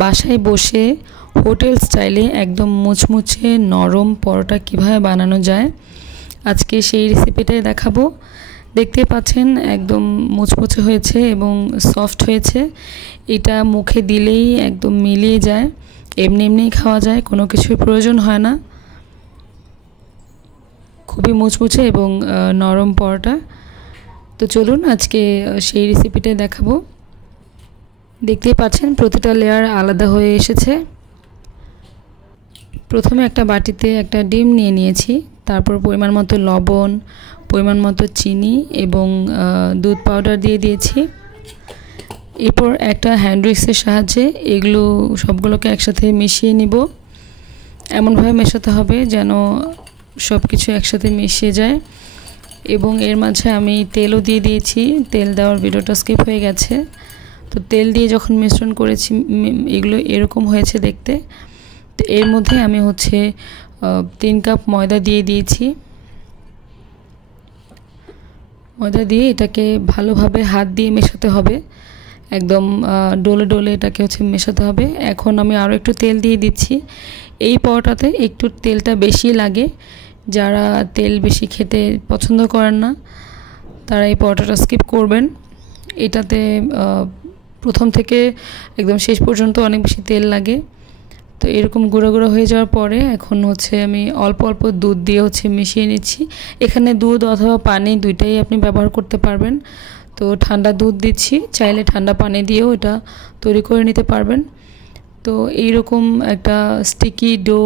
বাসায় বসে হোটেল স্টাইলে একদম মুচমুচে নরম পরোটা কিভাবে বানানো যায় আজকে সেই রেসিপিটাই দেখাবো। দেখতে পাচ্ছেন একদম মুচমুচে হয়েছে এবং সফট হয়েছে। এটা মুখে দিলেই একদম মিলিয়ে যায়, এমনি এমনিই খাওয়া যায়, কোনো কিছুর প্রয়োজন হয় না। খুবই মুচমুচে এবং নরম পরোটা। তো চলুন আজকে সেই রেসিপিটাই দেখাবো। দেখতেই পাচ্ছেন প্রতিটা লেয়ার আলাদা হয়ে এসেছে। প্রথমে একটা বাটিতে একটা ডিম নিয়ে নিয়েছি, তারপর পরিমাণ মতো লবণ, পরিমাণ মতো চিনি এবং দুধ পাউডার দিয়ে দিয়েছি। এরপর একটা হ্যান্ড উইক্সের সাহায্যে এগুলো সবগুলোকে একসাথে মিশিয়ে নিব। এমনভাবে মেশাতে হবে যেন সব কিছু একসাথে মিশিয়ে যায়। এবং এর মাঝে আমি তেলও দিয়ে দিয়েছি, তেল দেওয়ার ভিডিওটা স্কিপ হয়ে গেছে। তো তেল দিয়ে যখন মিশ্রণ করেছি এগুলো এরকম হয়েছে দেখতে। তো এর মধ্যে আমি 3 কাপ ময়দা দিয়ে দিয়েছি। ময়দা দিয়ে এটাকে ভালোভাবে হাত দিয়ে মেশাতে হবে, একদম ডলে ডলে এটাকে মেশাতে হবে। এখন আমি আরও একটু তেল দিয়ে দিচ্ছি। এই পরোটাতে একটু তেলটা বেশি লাগে, যারা তেল বেশি খেতে পছন্দ করেন না তারা এই পরোটাটা স্কিপ করবেন। এটাতে প্রথম থেকে একদম শেষ পর্যন্ত অনেক বেশি তেল লাগে। তো এরকম গুঁড়ো গুঁড়ো হয়ে যাওয়ার পরে এখন আমি অল্প অল্প দুধ দিয়ে মিশিয়ে নিচ্ছি। এখানে দুধ অথবা পানি দুইটাই আপনি ব্যবহার করতে পারবেন। তো ঠান্ডা দুধ দিচ্ছি, চাইলে ঠান্ডা পানি দিয়েও এটা তৈরি করে নিতে পারবেন। তো এইরকম একটা স্টিকি ডো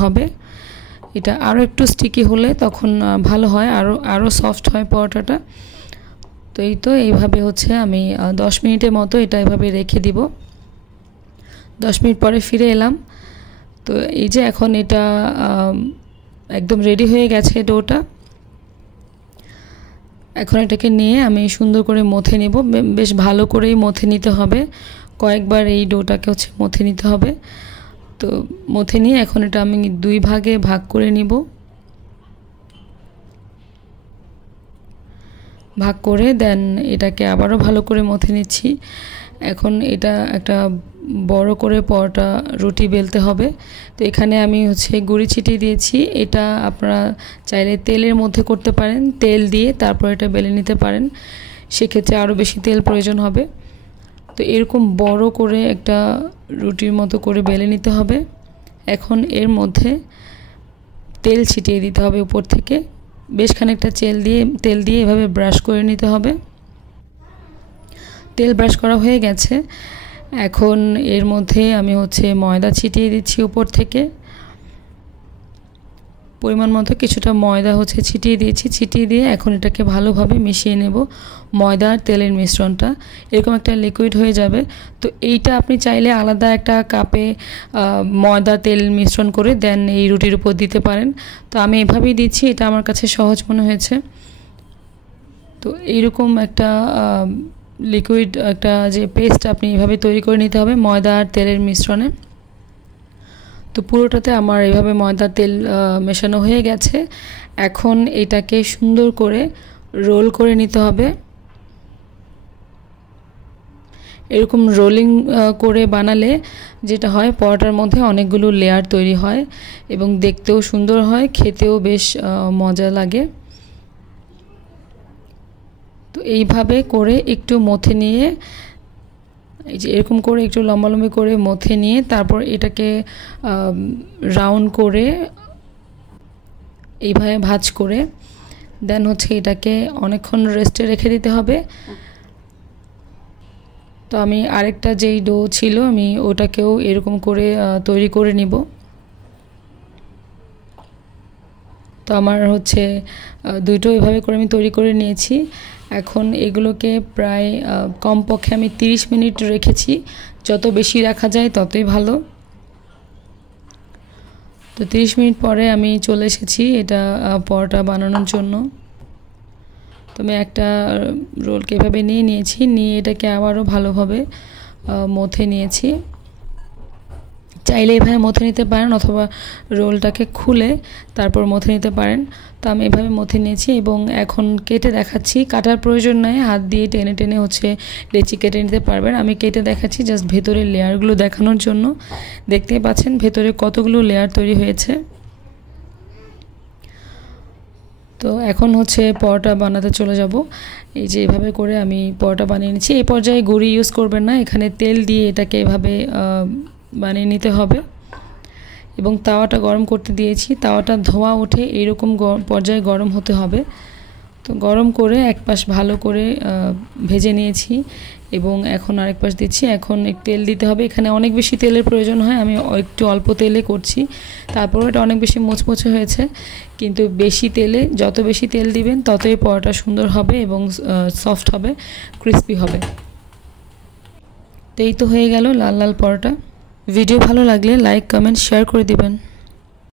হবে। এটা আরও একটু স্টিকি হলে তখন ভালো হয়, আরও সফট হয় পরোটাটা। তো এইভাবে আমি 10 মিনিটের মতো এটা এভাবে রেখে দিব। 10 মিনিট পরে ফিরে এলাম। তো এই যে এখন এটা একদম রেডি হয়ে গেছে ডোটা। এখন এটাকে নিয়ে আমি সুন্দর করে মথে নেব, বেশ ভালো করেই মথে নিতে হবে, কয়েকবার এই ডোটাকে মথে নিতে হবে। তো মথে নিয়ে এখন এটা আমি 2 ভাগে ভাগ করে নিব। ভাগ করে দেন এটাকে আবারও ভালো করে মথে নিচ্ছি। এখন এটা একটা বড় করে পরোটা রুটি বেলতে হবে। তো এখানে আমি গুঁড়ি ছিটিয়ে দিয়েছি। এটা আপনারা চাইলে তেলের মধ্যে করতে পারেন, তেল দিয়ে তারপর এটা বেলে নিতে পারেন, সেক্ষেত্রে আরও বেশি তেল প্রয়োজন হবে। তো এরকম বড় করে একটা রুটির মতো করে বেলে নিতে হবে। এখন এর মধ্যে তেল ছিটিয়ে দিতে হবে উপর থেকে, বেশ খানিকটা তেল দিয়ে এভাবে ব্রাশ করে নিতে হবে। তেল ব্রাশ করা হয়ে গেছে। এখন এর মধ্যে আমি ময়দা ছিটিয়ে দিচ্ছি উপর থেকে। পরিমাণ মতো কিছুটা ময়দা ছিটিয়ে দিয়েছি। ছিটিয়ে দিয়ে এখন এটাকে ভালোভাবে মিশিয়ে নেব। ময়দা আর তেলের মিশ্রণটা এরকম একটা লিকুইড হয়ে যাবে। তো এইটা আপনি চাইলে আলাদা একটা কাপে ময়দা তেল মিশ্রণ করে দেন এই রুটির উপর দিতে পারেন। তো আমি এভাবেই দিচ্ছি, এটা আমার কাছে সহজ মনে হয়েছে। তো এইরকম একটা লিকুইড একটা যে পেস্ট আপনি এভাবে তৈরি করে নিতে হবে ময়দা আর তেলের মিশ্রণে। তো পুরোটাতে আমার এইভাবে ময়দা তেল মেশানো হয়ে গেছে। এখন এটাকে সুন্দর করে রোল করে নিতে হবে। এরকম রোলিং করে বানালে যেটা হয় পরোটার মধ্যে অনেকগুলো লেয়ার তৈরি হয় এবং দেখতেও সুন্দর হয়, খেতেও বেশ মজা লাগে। তো এইভাবে করে একটু মথে নিয়ে এই যে এরকম করে একটু লম্বালম্বি করে মথে নিয়ে তারপর এটাকে রাউন্ড করে এইভাবে ভাঁজ করে দেন এটাকে অনেকক্ষণ রেস্টে রেখে দিতে হবে। তো আমি আরেকটা যেই ডো ছিল আমি ওটাকেও এরকম করে তৈরি করে নিব। তো আমার দুটো এভাবে করে আমি তৈরি করে নিয়েছি। এখন এগুলোকে প্রায় কমপক্ষে আমি 30 মিনিট রেখেছি, যত বেশি রাখা যায় ততই ভালো। তো 30 মিনিট পরে আমি চলে এসেছি এটা পরোটা বানানোর জন্য। তো আমি একটা রোলকে এভাবে নিয়ে এটাকে আবারও ভালোভাবে মথে নিয়েছি। চাইলে এভাবে মথে নিতে পারেন অথবা রোলটাকে খুলে তারপর মথে নিতে পারেন। তো আমি এভাবে মথে নিয়েছি এবং এখন কেটে দেখাচ্ছি। কাটার প্রয়োজন নাই, হাত দিয়ে টেনে টেনে হচ্ছে লেচি কেটে নিতে পারবেন। আমি কেটে দেখাচ্ছি জাস্ট ভেতরের লেয়ারগুলো দেখানোর জন্য। দেখতেই পাচ্ছেন ভেতরে কতগুলো লেয়ার তৈরি হয়েছে। তো এখন হচ্ছে পরোটা বানাতে চলে যাব। এই যে এভাবে করে আমি পরোটা বানিয়ে নিচ্ছি। এই পর্যায়ে গুঁড়ি ইউজ করবেন না, এখানে তেল দিয়ে এটাকে এভাবে বানিয়ে নিতে হবে এবং তাওয়াটা গরম করতে দিয়েছি। তাওয়াটা ধোঁয়া ওঠে এইরকম পর্যায়ে গরম হতে হবে। তো গরম করে এক পাশ ভালো করে ভেজে নিয়েছি এবং এখন আরেক পাশ দিচ্ছি। এখন তেল দিতে হবে, এখানে অনেক বেশি তেলের প্রয়োজন হয়, আমি একটু অল্প তেলে করছি। তারপরে এটা অনেক বেশি মুচমুচে হয়েছে, কিন্তু বেশি তেলে, যত বেশি তেল দিবেন ততই পরোটা সুন্দর হবে এবং সফট হবে, ক্রিস্পি হবে। তো এই তো হয়ে গেল লাল লাল পরোটা। ভিডিও ভালো লাগলে লাইক কমেন্ট শেয়ার করে দিবেন।